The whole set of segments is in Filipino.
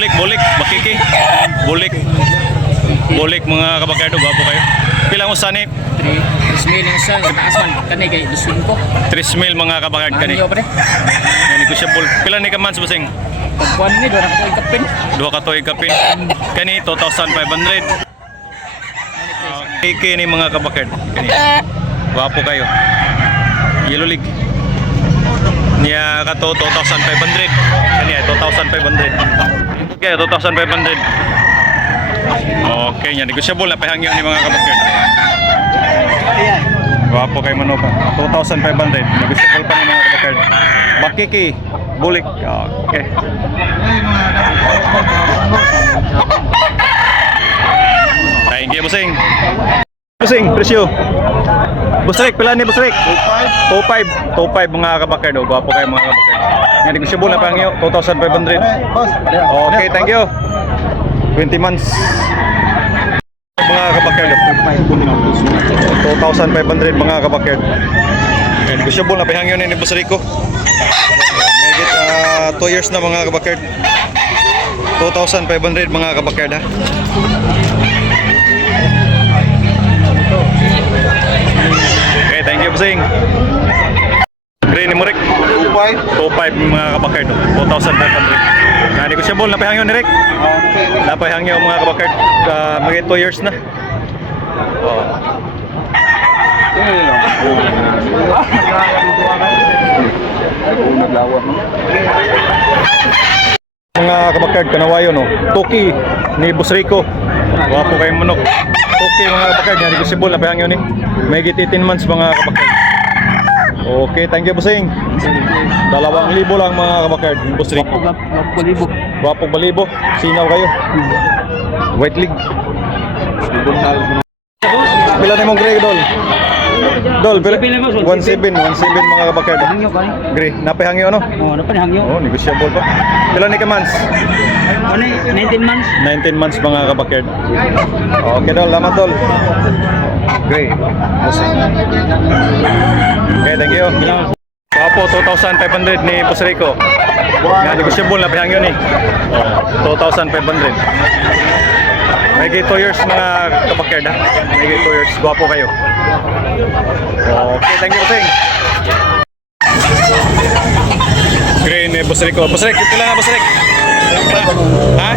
Bulik, makiki. Bulik mga kabakero, gwapo kayo. Pila mo sani? 3,000 yung isa, taas man. Kani kay 2,500. 3,000 mga kabakero kani. Ano pre? Negotiable. Pila ni ka months basing? Pagkuhan nga, doon ako ito ikapin. Duha ka toy kapin. Kani 2,500. Kiki ni mga kabakero kani. Gwapo kayo. Yellow League. Niya ka to 2,500. Kani ay 2,500. Okay, 2,500. Okay, nya negosyable na pahangyo ni mga kabakero. Gwapo kay manok. 2,500. Negosyable pa ni mga kabakero. Bakiki, bulik. Okay. Thank you, Busing. Busing, presyo. Busrek, pila ni Busrek? 2,500 mga kabakero. Gwapo kay mga kabakero. Nya negosyable na pahangyo 2,500. Okay, thank you. 20 months. Mga kabakero. 2,500 mga kabakero. Negosyable na pahangyo ni Boss Rico. Mayigit 2 years na mga kabakero. 2,500 mga kabakero. Okay, thank you, Bossing. Green ni Murik. 2,500 mga kabakero. 2,500. Nah, negosyable na pahangyo ni Rick. Napahangyo mga kabakero. Mayigit 2 years na. Oh. Mga kabakard kanawayo no. Toki ni Boss Rico. Wapo kay manok. Toki mga kabakard nga negosyable na pahangyo ni. May 18 months mga kabakard. Okay, thank you Bossing. 2,000 lang mga kabakard. Boss Rico. Wapo balibo. Sinaw kayo. White League. Pila ni mong gray dol? Dol, 17 mga kabakero. Gray, napahangyo ano? Oh, ano pa ni hangyo? Oh, negosyable pa. Pila ni ka months? Ano 19 months? 19 months mga kabakero. Okay dol, lamat dol. Gray. Okay, thank you. Wapo, 2,500 ni Boss Rico. Nga, negosyable na pahangyo ni. 2,500. May 2 years mga kabakerd ha. May 2 years. Gwapo kayo. Okay, thank you, Bossing. Green ni Boss Rico. Boss Rick, pila nga Boss Rick? Ha?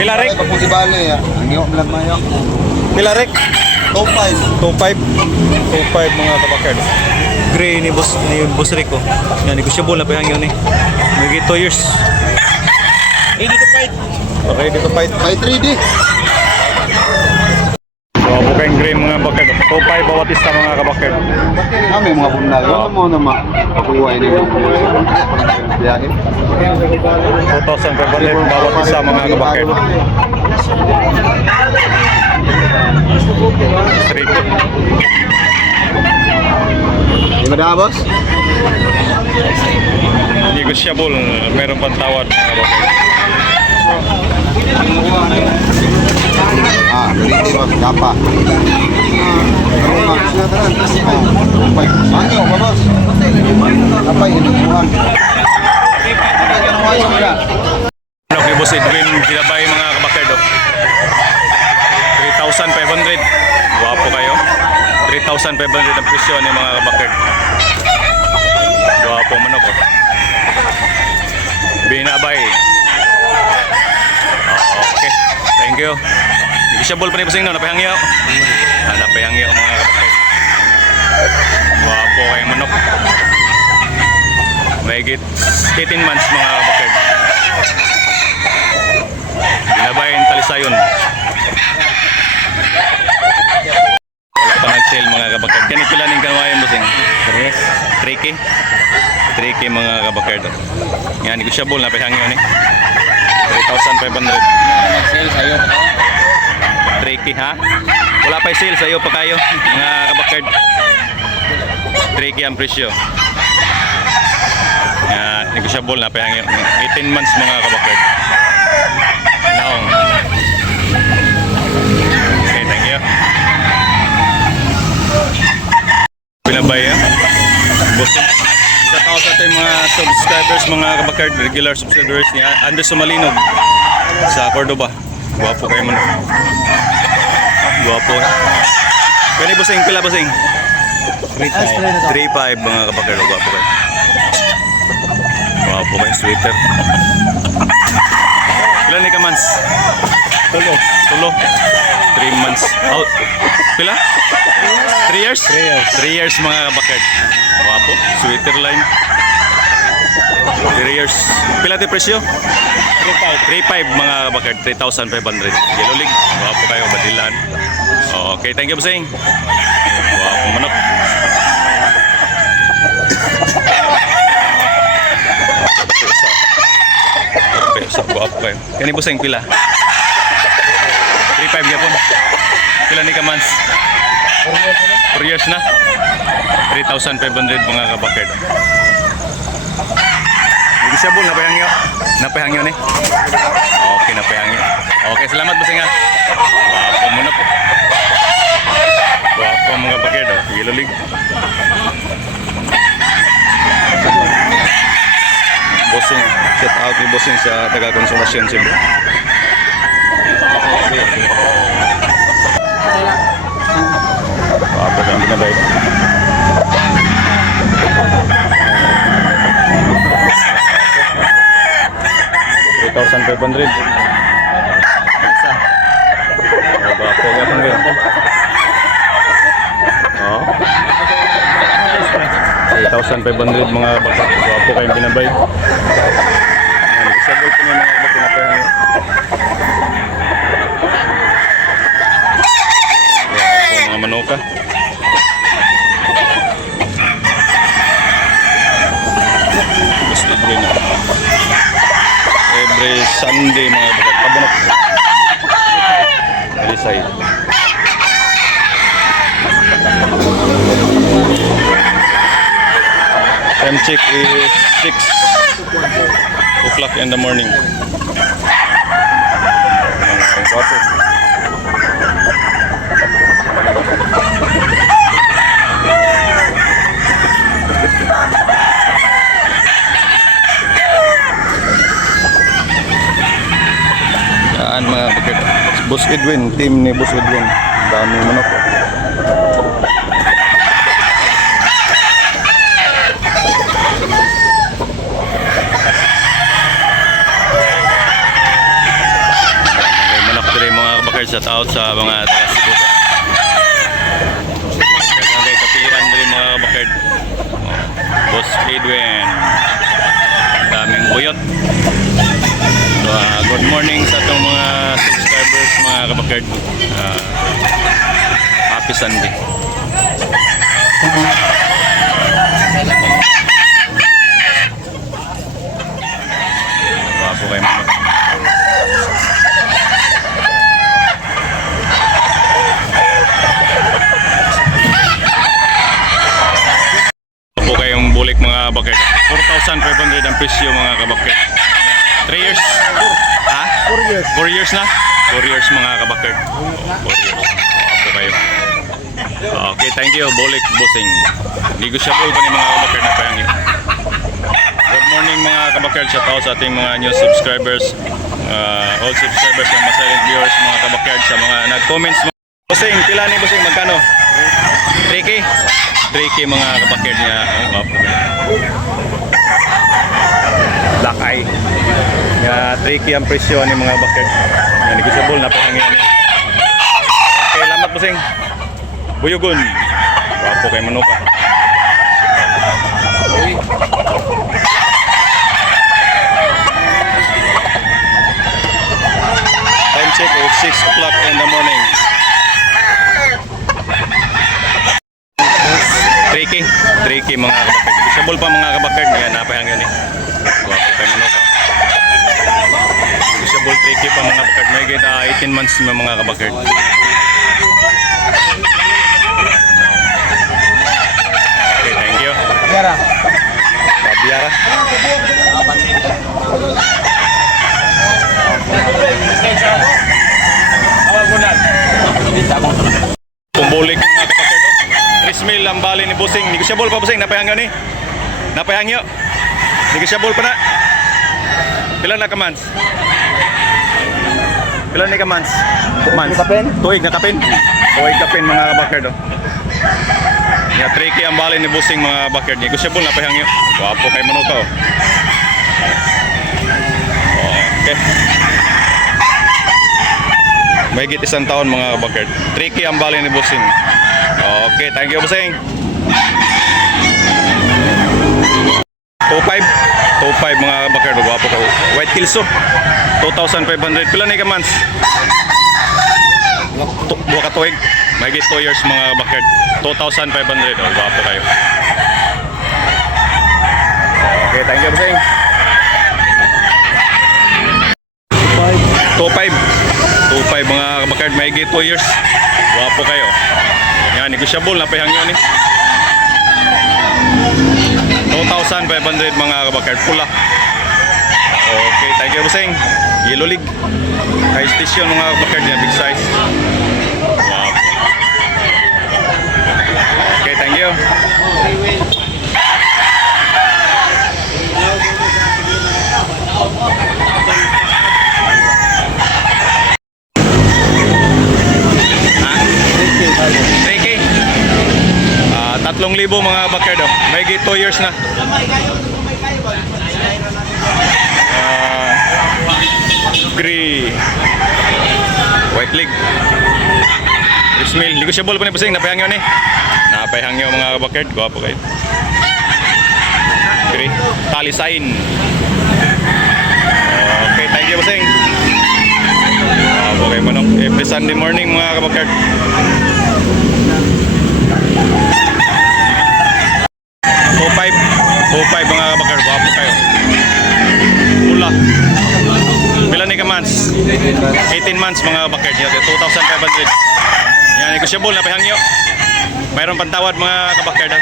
Pila Rick? Pila Rick? 2,500 mga kabakerd. Green ni Boss Rico. Yan, negosyable na pahangyo ni. May 2 years. Okay, dito fight. May 3D. So, bukeng green mga baked. 2,500 bawat isa mga kabaked. May mga bunal. Ano mo na makukuha ini mo? Biyahe. 2,500 bawat isa mga kabaked. Rico. Di ba na, boss? Negosyable. Meron pang tawad mga baked. Beriti boss, apa? Mangyo ba boss? Apa yung nakuhan? Ano kay Boss Edwin Gilabay mga kabakerdo? 3,500. Guwapo kayo. 3,500 ang presyo ng mga kabakerd. Guwapo manok. Binabay. Okay, thank you. Negosyable pa ni Bossing no, napahangyo. Napahangyo mga kabakerd. Guwapo kayong manok. Mahigit 18 months mga kabakerd. Binabayin talisayon. Wala pa nag-sale mga kabakerd. Kani pila ning kanawayan Bossing? 3K. 3K mga kabakerd. Yan, negosyable napahangyo ni. 3,500. Nag-sale sa'yo. 3K ha? Wala pa sale sa iyo pa kayo mga kabakerd. 3K ang presyo. Negosyable na pahangyo. 18 months mga kabakerd. Naong. Okay, thank you. Pinabay ha? Bossing. ako sa ating mga subscribers, mga kabakard, regular subscribers ni Andres Sumalinog sa Cordoba. Guwapo kayo man. Guwapo. Kani Bossing, pila Bossing? 3.5 mga kabakard, guwapo kayo. Guwapo kayo, sweater. Ilan ni ka months? Tulo. 3 months. Oh, pila? 3 years? 3 years mga kabakard. Guwapo, sweater line. 3 years. Pila ti presyo? 3.5 mga kabakard. 3,500. Yellow League. Guwapo kayo, badilan. Okay, thank you Bossing. Guwapo manok. Sa guwapo kayo. Kani Bossing pila? 3.5 yapon. Pila ni ka months? 4 years na. 3,500 mga kabakard. Hindi siya bull, napayangyo. Napayangyo ni. Okay, napayangyo. Okay, salamat Bossing ha. Guwapo muna po. Guwapo mga kabakard. Yellow League. Bossing, shout out ni Bossing sa taga-konsulasyon Cebu. Apa yang binabay? $3,500. Isa. Apa yang binabay? Oh. 3,500 mga bakit. Guwapo kayong binabay. Isabol ko na mga bakit pinapayahan. Guwapo mga manoka. Gusto rin na. Every Sunday mga bakit. Pabunok. Alisay. Time check is 6 o'clock in the morning. Guwapo. Yan mga bakit. Boss Edwin, team ni Boss Edwin. Dami manok. Shout out sa mga taga-Cebu. Kaya kapilihan din mga bakard. Boss Edwin. Daming buyot. So, good morning sa itong mga subscribers mga kabakard. Happy Sunday. Wapo kayo mga. Bulik mga bakit. 4,500 ang presyo mga kabakit. 3 years? Ha? 4 years. 4 years na? 4 years mga kabakit. 4 years. Apo kayo. Okay, thank you. Bulik Bossing. Negotiable pa ni mga kabakit na payangin. Good morning mga kabakit. Shout out sa ating mga new subscribers. Old subscribers ng mga silent viewers mga kabakit sa mga nag-comments. Bossing, pila ni Bossing magkano? 3K? 3K mga kabakit niya. Black eye. Nga 3K ang presyo ni mga bakit. Nga negotiable na pahangin. Okay, lamat Bossing. Buyugon. Wapo kay manuka. Time check is 6 o'clock in the morning. 3K mga kabakard. Negotiable pa mga kabakard. Ngayon napahangin eh. Guwapo kay manuka. Negotiable 3K pa mga kabakard. May ganda 18 months na mga kabakard. Okay, thank you. Biara. Biara. Pumbulik mga kabakard. 3 mil ang bali ni Bossing. Negotiable pa Bossing. Napahangin eh. Napayangyo. Negosyable pa na. Pila na ka months? Pila ni ka months? Months. Tuig na kapin. Tuig kapin mga backyard oh. Ya tricky ang bali ni Busing mga backyard. Negosyable na payangyo. Wapo kay manuka oh. Okay. May git isang taon mga backyard. Tricky ang bali ni Busing. Okay, thank you Busing. 2.5 mga backyard. Wapo ka. White Kilso. 2,500. Pila ni ka months? Buwa ka tuig. May git 2 years mga backyard. 2,500. Wapo kayo. Okay, thank you Busing. 2.5 mga backyard. May git 2 years. Wapo kayo. Yan, negosyable na pahangyo ni. 2,500 mga kabakard pula. Okay, thank you Busing. Yellow League. High station mga kabakard niya, big size. Wow. Okay, thank you. Reiki. 3,000 mga backyard oh. May 2 years na. Gray. White leg. Ismail. Negosyable pa ni Busing. Napayangyo ni. Napayangyo mga backyard. Gwapo kayo. Gray. Talisain. Okay, thank you Busing. Okay, manok. Every Sunday morning mga kabakard. 2.5 mga kabakard. Wapo kayo. Pula. Pila ni ka months? 18 months mga kabakard. 2,500. Yan, negosyable na pahangyo. Mayroon pantawad mga kabakard.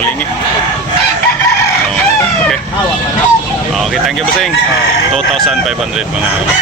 Mulingi. Okay. Okay, thank you Busing. 2,500 mga kabakard.